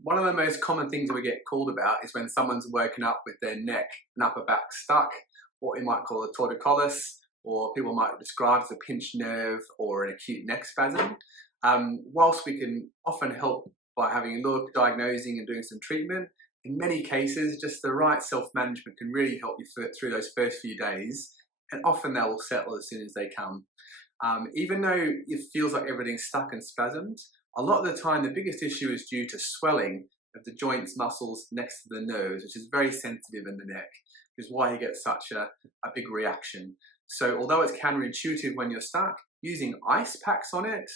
One of the most common things that we get called about is when someone's woken up with their neck and upper back stuck, what we might call a torticollis, or people might describe as a pinched nerve or an acute neck spasm. Whilst we can often help by having a look, diagnosing and doing some treatment, in many cases, just the right self-management can really help you through those first few days, and often they will settle as soon as they come. Even though it feels like everything's stuck and spasmed, a lot of the time the biggest issue is due to swelling of the joints, muscles next to the nerves, which is very sensitive in the neck, which is why you get such a big reaction. So although it's counterintuitive when you're stuck, using ice packs on it,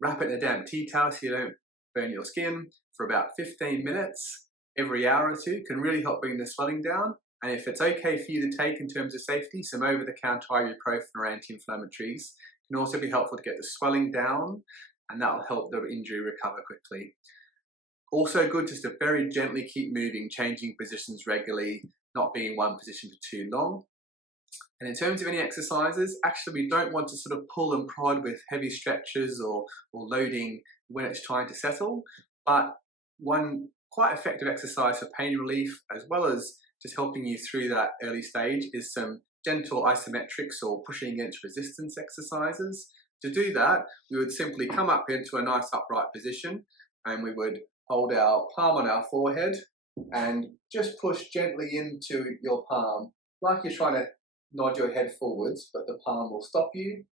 wrap it in a damp tea towel so you don't burn your skin for about 15 minutes every hour or two can really help bring the swelling down. And if it's okay for you to take in terms of safety, some over-the-counter ibuprofen or anti-inflammatories can also be helpful to get the swelling down, and that'll help the injury recover quickly. Also good just to very gently keep moving, changing positions regularly, not being in one position for too long. And in terms of any exercises, actually we don't want to sort of pull and prod with heavy stretches or loading when it's trying to settle, but one quite effective exercise for pain relief, as well as just helping you through that early stage, is some gentle isometrics or pushing against resistance exercises. To do that, we would simply come up into a nice upright position and we would hold our palm on our forehead and just push gently into your palm, like you're trying to nod your head forwards, but the palm will stop you.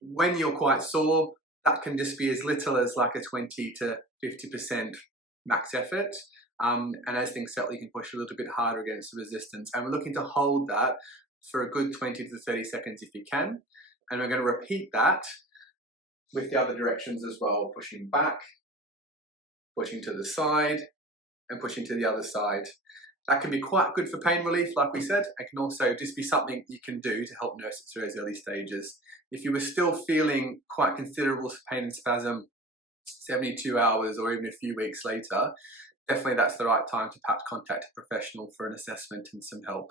When you're quite sore, that can just be as little as like a 20 to 50% max effort. And as things settle, you can push a little bit harder against the resistance. And we're looking to hold that for a good 20 to 30 seconds if you can. And we're going to repeat that with the other directions as well, pushing back, pushing to the side, and pushing to the other side. That can be quite good for pain relief, like we said. It can also just be something you can do to help nurse it through those early stages. If you were still feeling quite considerable pain and spasm 72 hours or even a few weeks later, definitely that's the right time to perhaps contact a professional for an assessment and some help.